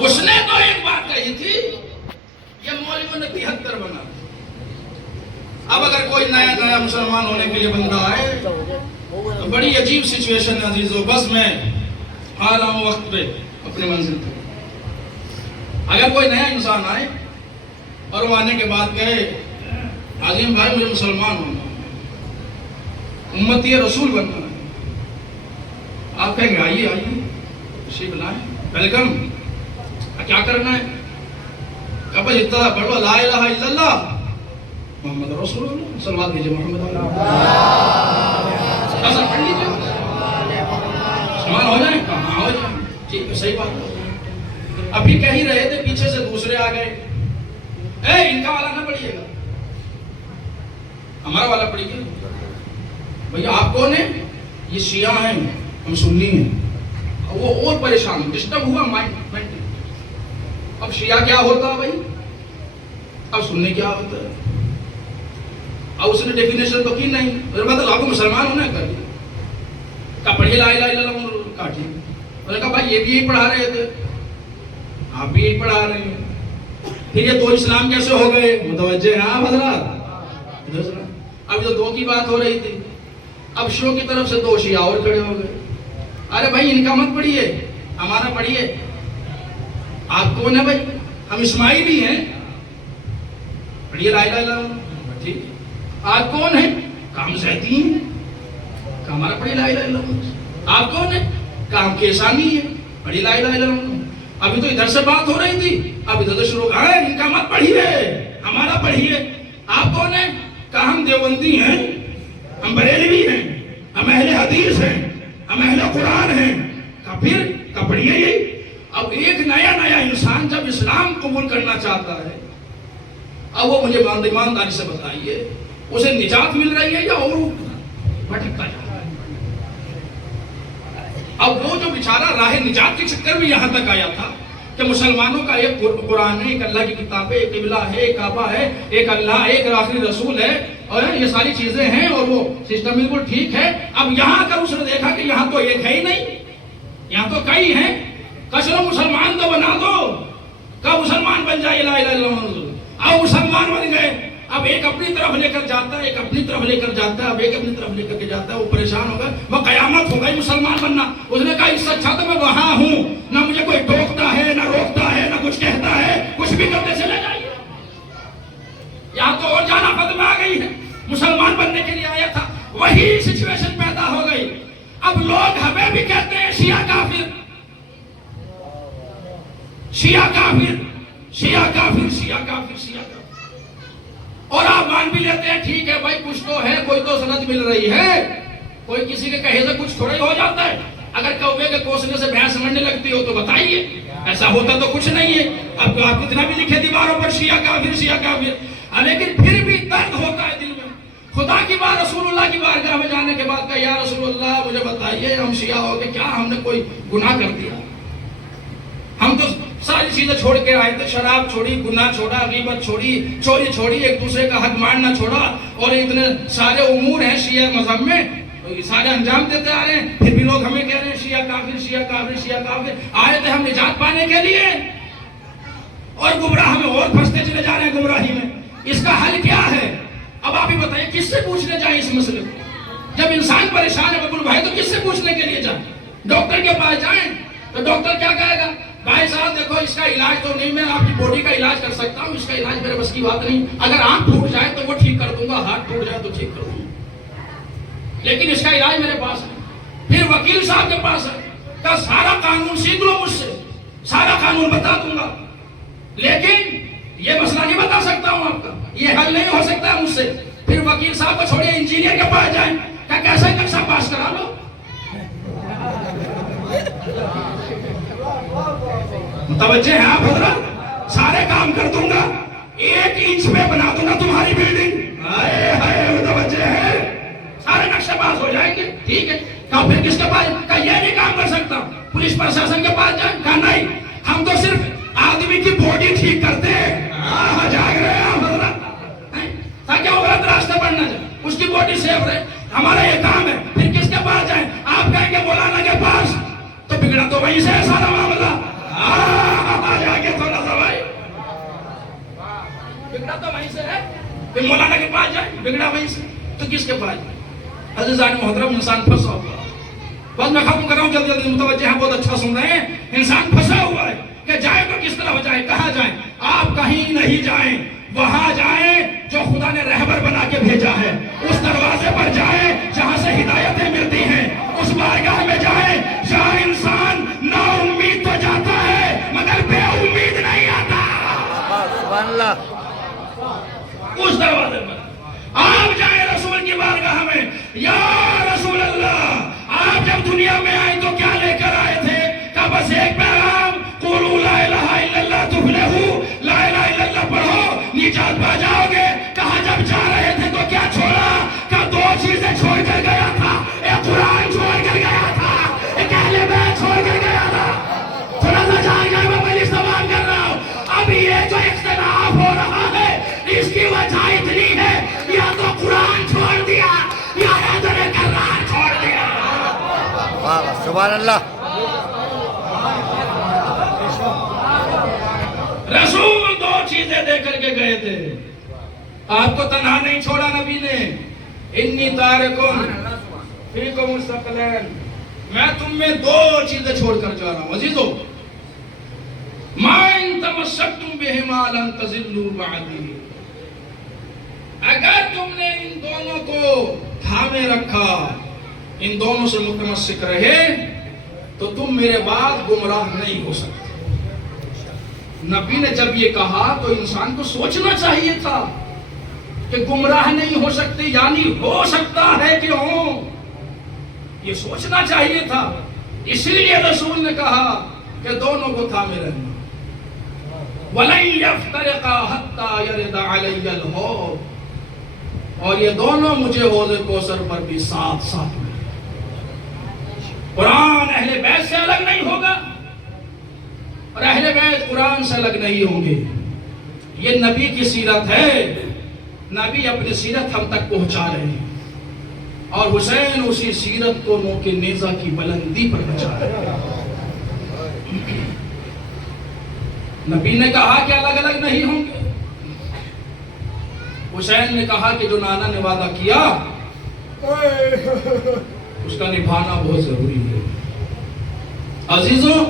اس نے تو ایک بات کہی تھی، یہ مولویوں نے 73 بنا. اب اگر کوئی نیا مسلمان ہونے کے لیے بندہ آئے تو بڑی عجیب سچویشن ہے عزیزو. بس میں آ رہا ہوں وقت پہ اپنے منزل پہ. اگر کوئی نیا انسان آئے اور وہ آنے کے بعد کہے عظیم بھائی مجھے مسلمان ہونا ہے، امتی رسول بننا ہے، آپ کہیں گے آئیے آئیے تشریف لائیں، ویلکم. کیا کرنا ہے؟ کہ بھائی اتنا پڑھو لا الہ الا اللہ محمد رسول اللہ، صلوات دیجئے محمد اللہ، ایسا پڑھ لیجئے، مسلمان ہو جائیں. کہاں ہو جائیں؟ ٹھیک ہے، صحیح بات ہے. ابھی کہہ ہی رہے تھے، پیچھے سے دوسرے آ گئے. اے ان کا والا نہ پڑھیے گا، ہمارا والا پڑھیے. بھیا آپ کون ہیں؟ یہ شیعہ ہیں، ہم سنی ہیں. وہ اور پریشان ڈسٹرب ہوا مائنڈ. اب شیعہ کیا ہوتا ہے بھائی، اب سننے کیا ہوتا ہے. اب اس نے ڈیفینیشن تو کی نہیں، مطلب آپ کو مسلمان ہونا ہے کر دیا. کہا پڑھیے لا الہ الا اللہ کاٹی. انہوں نے کہا بھائی یہ بھی یہی پڑھا رہے تھے، آپ بھی یہی پڑھا رہے ہیں، پھر یہ 2 اسلام کیسے ہو گئے؟ متوجہ ہیں آپ حضرات؟ اب جو 2 کی بات ہو رہی تھی، اب شیعوں کی طرف سے 2 شیعہ اور کھڑے ہو گئے. ارے بھائی ان کا مت پڑھیے، ہمارا پڑھیے. آپ کون ہے بھائی؟ ہم اسماعیلی ہیں، پڑھیے لا الہ الا اللہ. ٹھیک. آپ کون ہیں؟ ہم زیدی ہیں، ہمارا پڑھیے لا الہ الا اللہ. آپ کون ہیں؟ ہم کیسانی ہیں، پڑھیے لا الہ الا اللہ. ابھی تو ادھر سے بات ہو رہی تھی، اب ادھر سے شروع ہے ان کا مت پڑھیے، ہمارا پڑھیے. آپ کون ہیں؟ ہم دیوبندی ہیں، ہم بریلوی ہیں، ہم اہل حدیث ہیں، ہم اہل قرآن ہیں. پھر پڑھیے یہی. اب ایک نیا انسان جب اسلام قبول کرنا چاہتا ہے اب وہ مجھے ایمانداری سے بتائیے اسے نجات مل رہی ہے یا اور بھٹکتا جا رہا ہے؟ اب وہ جو بیچارہ راہ نجات کے چکر میں یہاں تک آیا تھا کہ مسلمانوں کا ایک قرآن ہے، ایک اللہ کی کتاب ہے، ایک قبلہ ہے، ایک کعبہ ہے، ایک اللہ، ایک آخری رسول ہے، اور یہ ساری چیزیں ہیں اور وہ سسٹم بالکل ٹھیک ہے. اب یہاں کر اس نے دیکھا کہ یہاں تو ایک ہے ہی نہیں، یہاں تو کئی ہیں. کچروں مسلمان تو بنا دو. کب مسلمان بن جائے لا الہ الا اللہ؟ اب مسلمان بن گئے. اب ایک اپنی طرف لے کر جاتا ہے، ایک اپنی طرف لے کر جاتا ہے، اب ایک اپنی طرف لے کر کے جاتا ہے. وہ پریشان ہو گئے، وہ قیامت ہو گئی مسلمان بننا. اس نے کہا اس سے اچھا تو میں وہاں ہوں، نہ مجھے کوئی ٹوکتا ہے، نہ روکتا ہے، نہ کچھ کہتا ہے، کچھ بھی کرتے چلے جائیے. یہاں تو اور جانا بد میں آ گئی ہے. مسلمان بننے کے لیے آیا تھا، وہی سچویشن پیدا ہو گئی. اب لوگ ہمیں بھی کہتے ہیں شیعہ کافر، شیعہ کافر، شیعہ کافر، شیعہ کافر، شیعہ کافر. اور آپ مان بھی لیتے ہیں ٹھیک ہے بھائی کچھ تو ہے، کوئی تو سند مل رہی ہے. کوئی کسی کے کہے سے کچھ تھوڑا ہی ہو جاتا ہے. اگر کوے کے کوسنے سے بھینس سمجھنے لگتی ہو تو بتائیے، ایسا ہوتا تو کچھ نہیں ہے. اب تو آپ کتنا بھی لکھے دیواروں پر شیعہ کافر، شیعہ کافر، لیکن پھر بھی درد ہوتا ہے دل میں. خدا کی بات رسول اللہ کی بارگاہ میں جانے کے بعد کہا یا رسول اللہ مجھے بتائیے ہم شیعہ ہو کے کیا ہم نے کوئی گناہ کر دیا؟ ہم تو ساری چیزیں چھوڑ کے آئے تھے، شراب چھوڑی، گناہ چھوڑا، غیبت چھوڑی، چوری چھوڑی، ایک دوسرے کا حق ماننا چھوڑا، اور اتنے سارے امور ہیں شیعہ مذہب میں سارے انجام دیتے آ رہے ہیں. پھر بھی لوگ ہمیں کہہ رہے ہیں شیعہ کافر، شیعہ کافر، شیعہ کافر. آئے تھے ہم نجات پانے کے لیے اور گمراہ میں اور پھنستے چلے جا رہے ہیں گمراہی میں. اس کا حل کیا ہے؟ اب آپ ہی بتائیے کس سے پوچھنے جائیں اس مسئلے کو؟ جب انسان پریشان ہے ببول بھائی تو کس سے پوچھنے کے لیے جائیں؟ ڈاکٹر کے پاس جائیں تو ڈاکٹر کیا کہے گا؟ بھائی صاحب دیکھو اس کا علاج تو نہیں، میں آپ کی باڈی کا علاج کر سکتا ہوں، اس کا علاج میرے بس کی بات نہیں. اگر آنکھ ٹوٹ جائے تو وہ ٹھیک کر دوں گا، ہاتھ ٹوٹ جائے تو ٹھیک کر دوں گا، لیکن اس کا علاج میرے پاس ہے. پھر وکیل صاحب کے پاس ہے کہ سارا قانون سیکھ لو مجھ سے، سارا قانون بتا دوں گا، لیکن یہ مسئلہ نہیں بتا سکتا ہوں آپ کا، یہ حل نہیں ہو سکتا ہے مجھ سے. پھر وکیل صاحب کو چھوڑیے انجینئر کے پاس جائیں کہ کیسے نقشہ پاس کرا لو. متوجہ ہیں آپ حضرات؟ سارے کام کر دوں گا، 1 انچ میں بنا دوں گا تمہاری بلڈنگ. ہائے ہائے متوجہ ہے؟ سارے نقشے پاس ہو جائیں گے. ٹھیک ہے، کہا پھر کس کے پاس؟ کہا یہ نہیں کام کر سکتا، پولیس پرشاسن کے پاس جائیں. کہا نہیں، ہم تو صرف آدمی کی باڈی ٹھیک کرتے ہیں. جاگ رہے ہیں آپ حضرات تاکہ وہ غلط راستے پر نہ جائے، اس کی باڈی سیف رہے. ہمارا یہ کام ہے. پھر کس کے پاس جائیں؟ آپ کہیں گے مولانا کے پاس. تو بگڑا تو وہیں سے ہے سارا معاملہ. جاگے تھوڑا سا بھائی، بگڑا تو وہیں سے ہے. پھر مولانا کے پاس جائیں، بگڑا وہیں سے. تو کس کے پاس جائیں؟ عزیزان محترم انسان پھنسا ہوا. بس میں ختم کر رہا ہوں جلدی جلدی، متوجہ ہیں بہت اچھا سن رہے ہیں. انسان پھنسا ہوا ہے کہ جائے تو کس طرف جائیں، کہاں جائیں؟ آپ کہیں نہیں جائیں، وہاں جائیں جو خدا نے رہبر بنا کے بھیجا ہے. اس دروازے پر جائیں جہاں سے ہدایتیں ملتی ہیں. اس بارگاہ میں جائیں جہاں انسان نا امید تو جاتا ہے مگر بے امید نہیں آتا. سبحان اللہ. اس دروازے پر آپ جائیں رسول کی بارگاہ میں. یا رسول اللہ آپ جب دنیا میں آئے تو کیا لے کر آئے تھے؟ کہ بس ایک پیغام، قولوا لا الہ الا اللہ تفلحوا، لا الہ الا اللہ پڑھو نجات پا جاؤ گے. کہا جب جا رہے تھے تو کیا چھوڑا؟ کہ 2 چیزیں چھوڑ کر گیا تھا. ایک قرآن چھوڑ کر گیا تھا، ایک اہل بیت چھوڑ کر گیا تھا. تھوڑا سا جان گئے، میں پہلے استعمال کر رہا ہوں. اب یہ جو اختلاف ہو رہا ہے اس کی وجہ اتنی ہے، یا تو قرآن چھوڑ دیا یا حیدر کرار چھوڑ دیا. سبحان اللہ. رسول 2 چیزیں دے کر کے گئے تھے. آپ کو تنہا نہیں چھوڑا نبی نے. انی تارکم فیکم الثقلین، میں تم میں 2 چیزیں چھوڑ کر جا رہا ہوں. عزیزو، ما ان تمسکتم بہما لن تضلوا بعدی، اگر تم نے ان دونوں کو تھامے رکھا، ان دونوں سے متمسک رہے تو تم میرے بعد گمراہ نہیں ہو سکتے. نبی نے جب یہ کہا تو انسان کو سوچنا چاہیے تھا کہ گمراہ نہیں ہو سکتے یعنی ہو سکتا ہے کہ ہوں. یہ سوچنا چاہیے تھا. اسی لیے رسول نے کہا کہ دونوں کو تھامے رہنا. وَلَن يَفْتَرِقَا حَتَّى يَرِدَ عَلَيَّ الْحَوْضُ، اور یہ دونوں مجھے حوض کوثر پر بھی ساتھ ساتھ ملیں۔ قرآن اہل بیت سے الگ نہیں ہوگا اور اہل بیت قرآن سے الگ نہیں ہوں گے۔ یہ نبی کی سیرت ہے، نبی اپنی سیرت ہم تک پہنچا رہے ہیں، اور حسین اسی سیرت کو نوک نیزہ کی بلندی پر پہنچا رہے ہیں۔ نبی نے کہا کہ الگ الگ نہیں ہوں گے، حسین نے کہا کہ جو نانا نے وعدہ کیا اس کا نبھانا بہت ضروری ہے۔ عزیزوں،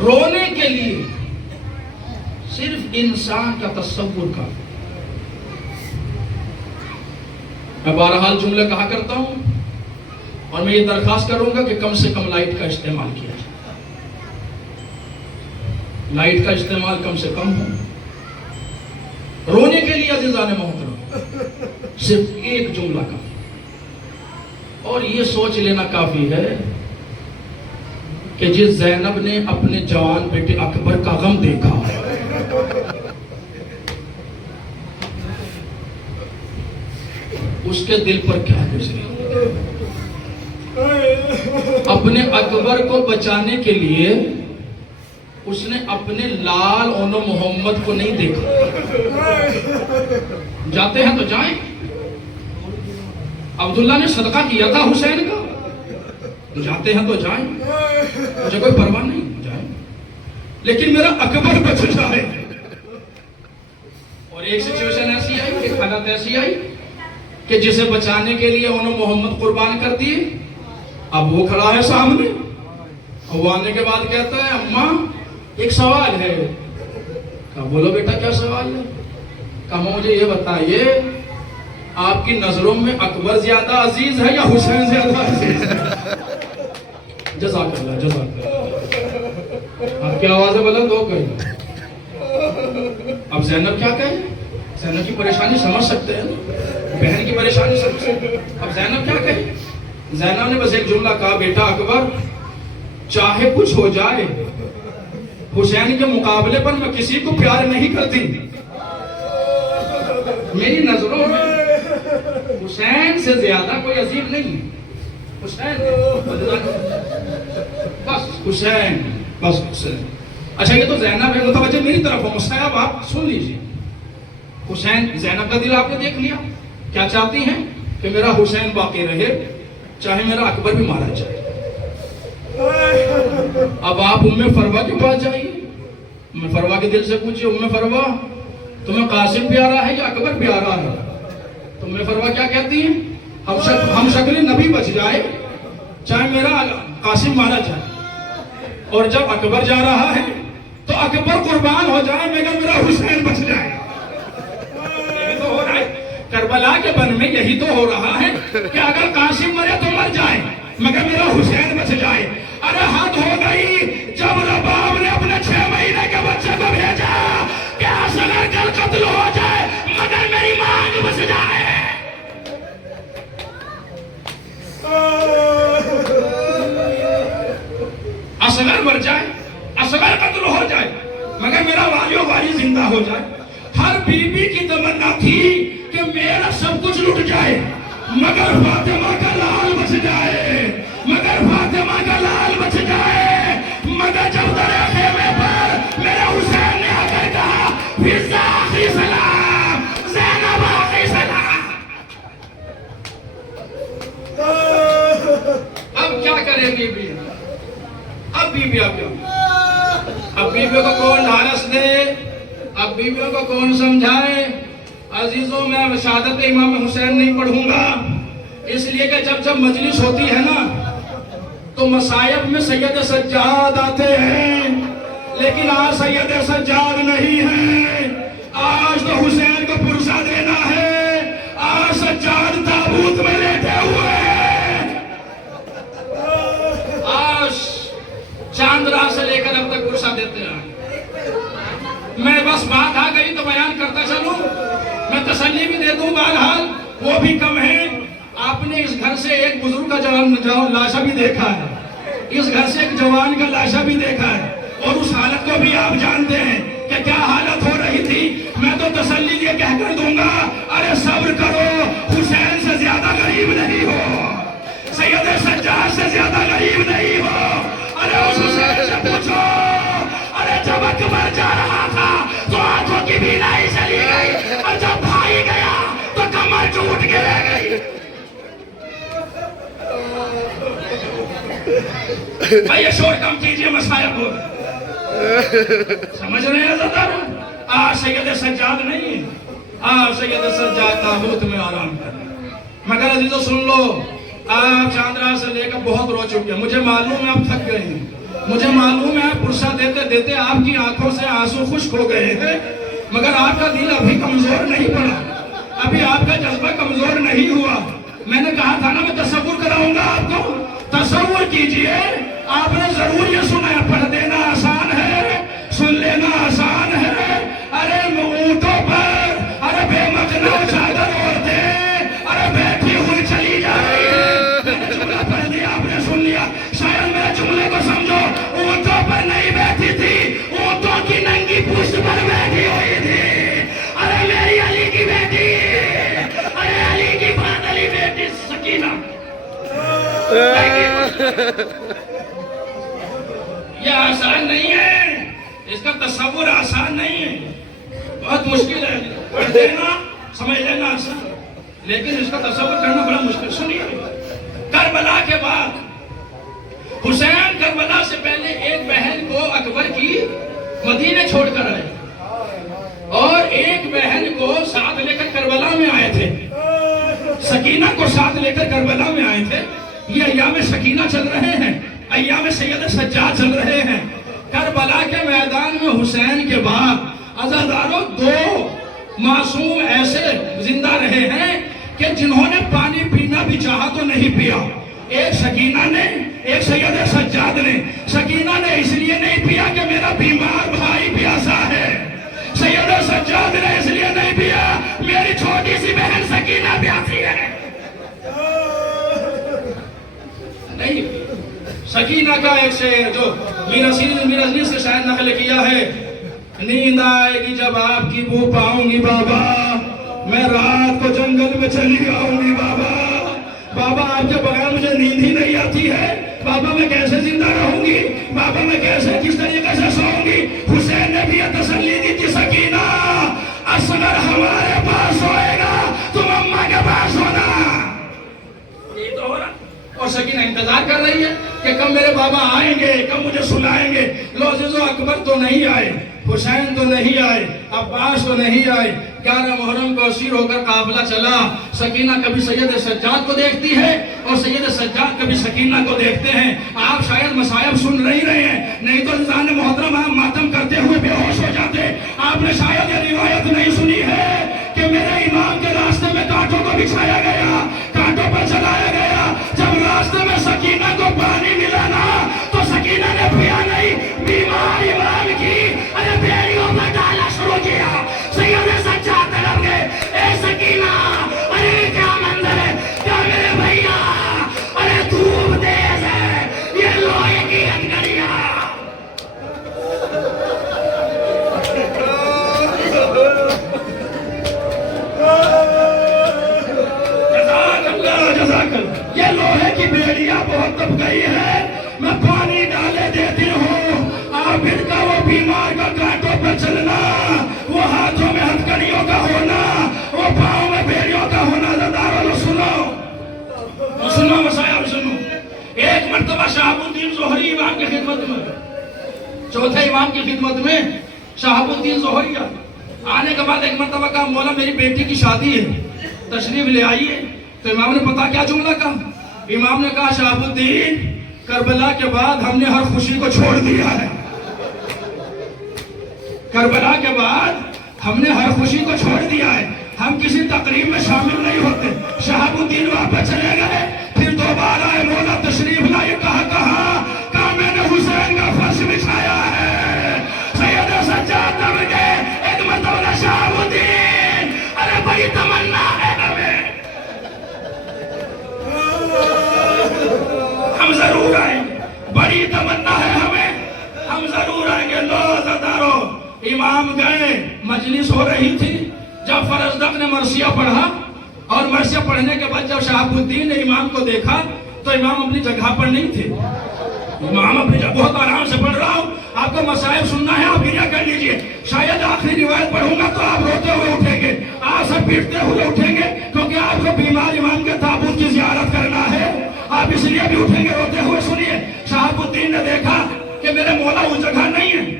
رونے کے لیے صرف انسان کا تصور کا، میں بہرحال جملے کہا کرتا ہوں اور میں یہ درخواست کروں گا کہ کم سے کم لائٹ کا استعمال کیا جائے، لائٹ کا استعمال کم سے کم ہو۔ رونے کے لیے عزیزان محترم صرف ایک جملہ کافی، اور یہ سوچ لینا کافی ہے کہ جس زینب نے اپنے جوان بیٹے اکبر کا غم دیکھا، اس کے دل پر کیا گزری۔ اپنے اکبر کو بچانے کے لیے اس نے اپنے لال اونو محمد کو نہیں دیکھا۔ جاتے ہیں تو جائیں، عبداللہ نے صدقہ کیا تھا حسین کا، جاتے ہیں تو جائیں، مجھے کوئی پرواہ نہیں، جائیں، لیکن میرا اکبر بچ جائے۔ اور ایک سچویشن ایسی آئی، ایک حالت ایسی آئی کہ جسے بچانے کے لیے اونو محمد قربان کر دیے، اب وہ کھڑا ہے سامنے، اور وہ آنے کے بعد کہتا ہے اماں ایک سوال ہے۔ کہا بولو بیٹا کیا سوال ہے؟ کہا مجھے یہ بتائیے آپ کی نظروں میں اکبر زیادہ عزیز ہے یا حسین زیادہ عزیز ہے؟ جزاک اللہ، جزاک اللہ، آپ کی آوازیں بلند ہو گئی۔ اب زینب کیا کہے؟ زینب کی پریشانی سمجھ سکتے ہیں، بہن کی پریشانی سمجھ سکتے ہیں۔ اب زینب کیا کہے؟ زینب نے بس ایک جملہ کہا، بیٹا اکبر چاہے کچھ ہو جائے حسین کے مقابلے پر میں کسی کو پیار نہیں کرتی، میری نظروں میں حسین سے زیادہ کوئی عزیز نہیں، حسین بس حسین، بس حسین۔ اچھا یہ تو زینب ہے، متوجہ میری طرف ہو، مصطفیٰ آپ سن لیجئے۔ حسین، زینب کا دل آپ نے دیکھ لیا، کیا چاہتی ہیں کہ میرا حسین باقی رہے چاہے میرا اکبر بھی مارا جائے۔ اب آپ ام فروہ کے پاس جائیے، ام فروہ کے دل سے پوچھئے ام فروہ تمہیں قاسم پیارا ہے یا اکبر پیارا ہے؟ تو ام فروہ کیا کہتی ہیں؟ ہم شکل نبی بچ جائے چاہے میرا قاسم مارا جائے، اور جب اکبر جا رہا ہے تو اکبر قربان ہو جائے مگر میرا حسین بچ جائے۔ یہی تو ہو رہا ہے کربلا کے بن میں، یہی تو ہو رہا ہے کہ اگر قاسم مرے تو مر جائے مگر میرا حسین بچ جائے۔ ارے حد ہو گئی جب رباب نے اپنے 6 مہینے کے بچے کو بھیجا کہ اصغر کل قتل ہو جائے مگر میری ماں بچ جائے۔ اصغر مر جائے، اصغر قتل ہو جائے مگر میرا والی و والی زندہ ہو جائے۔ ہر بی بی کی تمنا تھی کہ میرا سب کچھ لٹ جائے مگر فاطمہ کا لال بچ جائے، مگر فاطمہ کا لال بچ جائے۔ مگر جب در خیمے پر میرے حسین نے آ کر کہا فضا آخری سلام، زینب آخری سلام۔ اب کیا کرے بی بی؟ اب بیویوں کو کون ڈھارس دے؟ اب بیویوں کو کون سمجھائے؟ عزیزوں میں شہادت امام حسین نہیں پڑھوں گا، اس لیے کہ جب مجلس ہوتی ہے نا تو مصائب میں سید سجاد آتے ہیں، لیکن آج سید سجاد نہیں ہے۔ آج تو حسین کو پرسہ دینا ہے، آج سجاد تابوت میں لیٹے ہوئے ہیں۔ آج چاند راہ سے لے کر اب تک پرسہ دیتے ہیں۔ میں بس بات آ گئی تو بیان کرتا چلوں، میں تسلی بھی دے دوں، بہرحال وہ بھی کم ہے۔ آپ نے اس گھر سے ایک بزرگ کا لاشا بھی دیکھا ہے، اس گھر سے ایک جوان کا لاشا بھی دیکھا ہے، اور اس حالت کو بھی آپ جانتے ہیں کہ کیا حالت ہو رہی تھی. میں تو تسلی یہ کہہ کر دوں گا، ارے صبر کرو، حسین سے زیادہ غریب نہیں ہو، سید سجاد سے زیادہ غریب نہیں ہو. ارے اس حسین سے پوچھو، ارے جب اکبر جا رہا تھا تو آنکھوں کی بینائی چلی گئی، اور جب بھائی گیا تو کمر ٹوٹ کے رہ گئی. بھائی یہ شور کم کیجئے، مسائل کو سمجھ رہے ہیں زدر؟ آج سید سجاد نہیں ہے، آج سید سجاد تابوت میں آرام کر. مگر عزیزو سن لو، آپ چاندرا سے لے کر بہت رو چکے ہیں، مجھے معلوم ہے آپ تھک گئے ہیں، مجھے معلوم ہے آپ پرسہ دیتے دیتے آپ کی آنکھوں سے آنسو خشک ہو گئے ہیں، مگر آپ کا دل ابھی کمزور نہیں پڑا، ابھی آپ کا جذبہ کمزور نہیں ہوا. میں نے کہا تھا نا میں تصور کراؤں گا آپ کو. تصور کیجئے، آپ نے ضرور یہ سنا ہے، پڑھ دینا آسان ہے، سن لینا آسان ہے. ارے اونٹوں پر، ارے بے مقنا چادر عورتیں، ارے بیٹھی ہوئی چلی جا رہی ہے. میں نے جملہ پڑھ دیا، آپ نے سن لیا، شاید میرے جملے کو سمجھو. اونٹوں پر نہیں بیٹھی تھی، اونٹوں کی ننگی پشت پر بیٹھی ہوئی تھی. ارے میری علی کی بیٹی، ارے علی کی بات علی بیٹی سکینہ. یہ آسان نہیں ہے، اس کا تصور آسان نہیں ہے، بہت مشکل ہے. پڑھ دینا سمجھ لینا آسان، لیکن اس کا تصور کرنا بڑا مشکل. سنیے، کربلا کے بعد حسین کربلا سے پہلے ایک بہن کو اکبر کی مدینے چھوڑ کر آئے، اور ایک بہن کو ساتھ لے کر کربلا میں آئے تھے، سکینہ کو ساتھ لے کر کربلا میں آئے تھے. یہ ایام سکینہ چل رہے ہیں، ایام سید سجاد چل رہے ہیں. کربلا کے میدان میں حسین کے بعد عزاداروں دو معصوم ایسے زندہ رہے ہیں کہ جنہوں نے پانی پینا بھی چاہا تو نہیں پیا. ایک سکینہ نے، ایک سید سجاد نے. سکینہ نے اس لیے نہیں پیا کہ میرا بیمار بھائی پیاسا ہے، سید سجاد نے اس لیے نہیں پیا میری چھوٹی سی بہن سکینہ پیاسی ہے. نہیں، سکینہ کا ایک شعر جو میرزنی سے شاید نقل کیا ہے، نیند آئے گی جب آپ کی بو پاؤں گی بابا، میں رات کو جنگل میں چلی آؤں گی بابا. بابا آپ کے بغیر مجھے نیند ہی نہیں آتی ہے، بابا میں کیسے زندہ رہوں گی، بابا میں کیسے کس طریقے سے سوؤں گی. حسین نے بھی یہ تسلی دی تھی، سکینہ اصغر ہمارے پاس سوئے گا، تم اماں کے پاس ہونا. یہ تو ہو رہا، اور سکینہ انتظار کر رہی ہے کہ کب میرے بابا آئیں گے، کب مجھے سلائیں گے. لو عزیزو، اکبر تو نہیں آئے، حسین تو نہیں آئے، عباس تو نہیں آئے. 11 محرم کو اسیر ہو کر قافلہ چلا. سکینہ کبھی سید سجاد کو دیکھتی ہے اور سید سجاد کبھی سکینہ کو دیکھتے ہیں. آپ شاید مصائب سن نہیں رہے ہیں، نہیں تو انسان محترم آپ ماتم کرتے ہوئے بے ہوش ہو جاتے. آپ نے شاید یہ روایت نہیں سنی ہے کہ میرے امام کے راستے میں کانٹوں کو بچھایا گیا، کانٹوں پر چلایا گیا. جب راستے میں سکینہ کو پانی ملا نا تو سکینہ نے پیا نہیں، بیمار امام کی ارے بیڑیوں پر ڈالا شروع کیا. سید سجاد طرف گئے، اے سکینہ، ارے کیا منظر ہے، کیا میرے بھائیا، ارے دھوپ تیز ہے، یہ لوہے کی ہتھکڑیاں. یہ لوہے کی بیڑیاں بہت دب گئی ہے، میں پانی ڈالے دیتی ہوں. عابد کا وہ بیمار کا کانٹوں پر چلنا، وہ ہاتھوں میں ہتھکڑیوں کا ہونا، وہ پاؤں میں بیڑیوں کا ہونا. زداروں سنو، مسائب سنو. ایک مرتبہ شہاب الدین زہری امام کی خدمت میں، چوتھے امام کی خدمت میں شہاب الدین زہری آنے کے بعد ایک مرتبہ کہا، مولا میری بیٹی کی شادی ہے، تشریف لے آئیے. تو امام نے پتا کیا جملہ کہا؟ امام نے کہا، شہاب الدین، کربلا کے بعد ہم نے ہر خوشی کو چھوڑ دیا ہے. کربلا کے بعد ہم نے ہر خوشی کو چھوڑ دیا ہے، ہم کسی تقریب میں شامل نہیں ہوتے. شہاب الدین واپس چلے گئے، پھر دوبارہ آئے، مولا تشریف لائے. کہا میں نے حسین کا فرش بچھایا ہے. سید سجاد نام کے ایک مرتبہ شہاب الدین، ارے بڑی تمنا ہے ہمیں، ہم ضرور آئیں، بڑی تمنا ہے ہمیں، ہم ضرور آئیں. امام گئے, مجلس ہو رہی تھی. جب فرزدق نے مرثیہ پڑھا اور مرثیہ پڑھنے کے بعد جب شہاب الدین نے امام کو دیکھا تو امام اپنی جگہ پر نہیں تھے. امام اپنی جگہ, بہت آرام سے پڑھ رہا ہوں, آپ کو مسائل سننا ہے, آپ یہ کر لیجئے. شاید آخری روایت پڑھوں گا تو آپ روتے ہوئے اٹھیں گے, آپ سب پیٹتے ہوئے اٹھیں گے, کیونکہ آپ کو بیمار امام کے تابوت کی زیارت کرنا ہے. آپ اس لیے بھی اٹھیں گے روتے ہوئے. سنیے, شہاب الدین نے دیکھا کہ میرے مولا اس جگہ نہیں ہے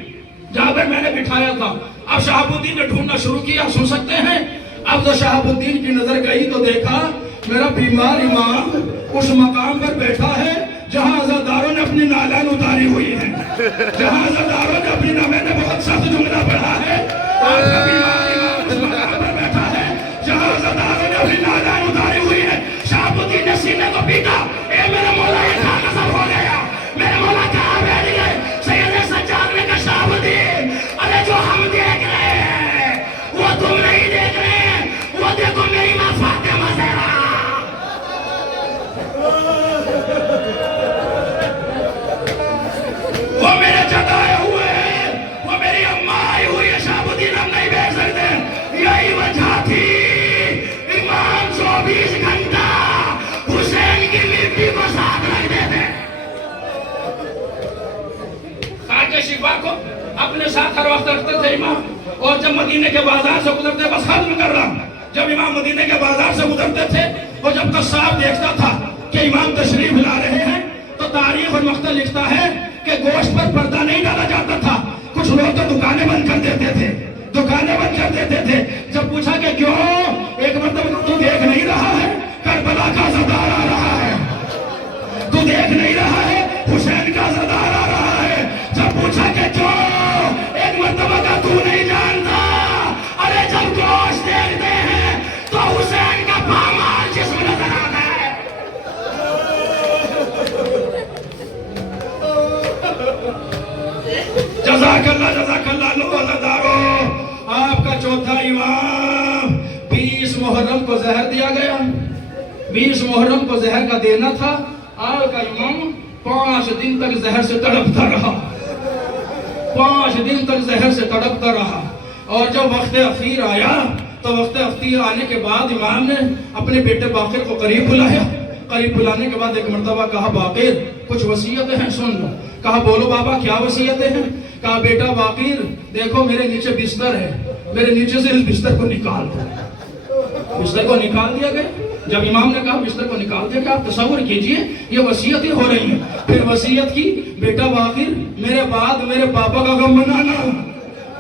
جہاں پر میں نے بٹھایا تھا. اب شہاب الدین نے ڈھونڈنا شروع کیا, سن سکتے ہیں. اب تو شہاب الدین کی نظر گئی تو دیکھا میرا بیمار امام اس مقام پر بیٹھا ہے جہاں عزاداروں نے اپنی نالان اتاری ہوئی ہیں, جہاں عزاداروں نے اپنی میں نے بہت سخت جملہ پڑھا ہے. آپ کا بیمار امام اس مقام پر بیٹھا ہے جہاں عزاداروں نے اپنی نالان اتاری ہوئی ہے. شہاب الدین نے سینے کو پیٹا, اے میرے مولا یہ کہاں قسم ہو گیا, میرے مولا کہاں بیٹھ گئے. سید سجاد نے کہا شہاب الدین, ارے جو ہم دیکھ رہے ہیں وہ تم نہیں دیکھ رہے, وہ دیکھو میری ماں فاطمہ زہرا. وہ میرے جگائے ہوئے ہیں, وہ میری اماں آئی ہوئی ہے. شہاب الدین ہم نہیں بیٹھ سکتے. یہی وجہ تھی امام 24 گھنٹہ حسین کی مٹی کو ساتھ رکھتے تھے. خواجہ شفا کو اپنے ساتھ ہر وقت رکھتے تھے امام. اور جب مدینے کے بازار سے گزرتے, بس ختم کر رہا ہوں, جب امام مدینے کے بازار سے گزرتے تھے اور جب قصاب دیکھتا تھا کہ امام تشریف لا رہے ہیں تو تاریخ اور مقتل لکھتا ہے کہ گوشت پر پردہ نہیں ڈالا جاتا تھا. کچھ لوگ تو دکانیں بند کر دیتے تھے, دکانیں بند کر دیتے تھے. جب پوچھا کہ کیوں, ایک مرتبہ تو دیکھ نہیں رہا ہے کربلا کا عزادار آ رہا ہے, تو دیکھ نہیں رہا ہے حسین کا عزادار آ رہا ہے. جب پوچھا کہ کیوں, ایک مرتبہ کا تو نہیں جانتا, ارے جب گوشت دیکھتے ہیں تو حسین کا پامال جسم نظر آتا ہے. جزاک اللہ لو عزادارو. آپ کا چوتھا امام 20 محرم کو زہر دیا گیا. 20 محرم کو زہر کا دینا تھا. آپ کا امام 5 دن تک زہر سے تڑپتا رہا, 5 دن تک زہر سے تڑپتا رہا. اور جب وقت اخیر آیا تو وقت اخیر آنے کے بعد امام نے اپنے بیٹے باقر کو قریب بلایا. قریب بلانے کے بعد ایک مرتبہ کہا باقر کچھ وصیتیں ہیں سن لو. کہا بولو بابا کیا وصیتیں ہیں. کہا بیٹا باقر دیکھو میرے نیچے بستر ہے, میرے نیچے سے اس بستر کو نکال دو. بستر کو نکال دیا گیا. جب امام نے کہا بستر کو نکال دیا, کہ آپ تصور کیجئے یہ وصیتیں ہو رہی ہیں. پھر وصیت کی, بیٹا باقر میرے بعد میرے پاپا کا غم منانا,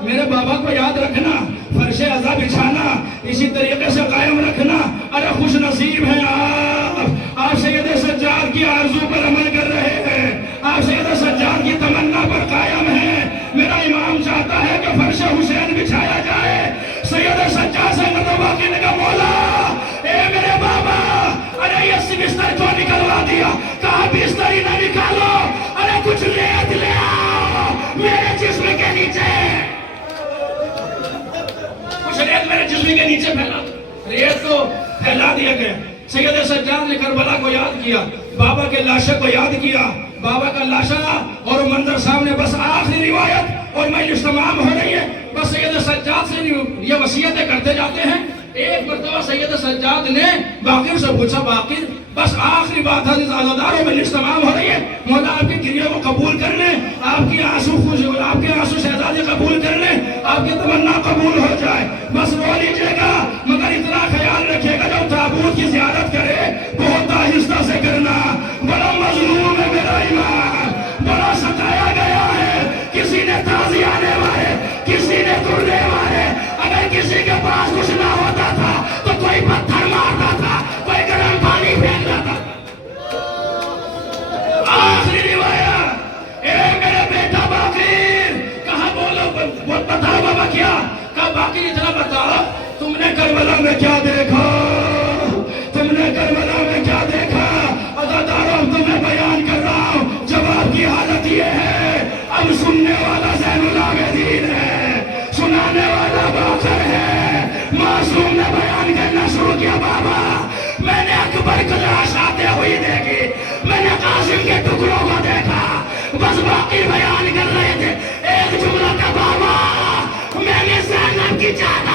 میرے بابا کو یاد رکھنا, فرش عزا بچھانا اسی طریقے سے قائم رکھنا. ارے خوش نصیب ہیں آپ سید سجاد کی آرزو پر عمل کر رہے ہیں, آپ سید سجاد کی تمنا پر قائم ہیں. میرا امام چاہتا ہے کہ فرش حسین بچھایا جائے. سید سجاد سے باقی نے کہا مولا اے میرے بابا, ارے یہ بستر کو نکلوا دیا. کہا بستر ہی نہ نکالو, ارے کچھ ریت لے آؤ میرے جسم کے نیچے, کچھ ریت میرے جسم کے نیچے پھیلا. ریت کو پھیلا دیا گیا. سید سجاد نے کربلا کو یاد کیا, بابا کے لاشے کو یاد کیا, بابا کا لاشا اور منظر سامنے. بس آخری روایت اور مجلس تمام ہو رہی ہے. بس سید سجاد سے یہ وصیتیں کرتے جاتے ہیں. ایک مرتبہ سید سجاد نے باقر سے پوچھا باقر بس آخری بات ہے, عزاداروں میں لسٹ تمام ہو رہی ہے, مولا آپ کی گریہ کو قبول کر لیں, آپ کی آنسو خوش, آپ کے آنسو شہزادی قبول کر لیں, آپ کی تمنا قبول ہو جائے. بس رو لیجیے گا, مگر اتنا خیال رکھیے گا جب تابوت کی زیارت کرے بہت آہستہ سے کرنا. بڑا مظلوم ہے میرا امام, بڑا ستایا گیا ہے. کسی نے تازیانے مارے, کسی نے ترنے مارے. اگر کسی کے پاس کچھ نہ ہوتا تھا تو کوئی پتھر مارتا تھا, کوئی گرم پانی پھینکتا تھا. آخری روایت, اے میرے بیٹا باقر, کہا بولو بتاؤ بابا کیا. کہا باقر اتنا بتاؤ تم نے کربلا میں کیا دیکھا, تم نے کربلا میں کیا دیکھا. عزاداروں تمہیں بیان کر رہا ہوں, جواب کی حالت یہ ہے. اب سننے والا زین العابدین ہے, سنانے والا باقر ہے. معصوم نے بیان کرنا شروع کیا, بابا میں نے اکبر کو لاش آتے ہوئی دیکھی, میں نے قاسم کے ٹکڑوں کو دیکھا. بس باقی بیان کر رہے تھے, ایک جملہ کا بابا چاہتا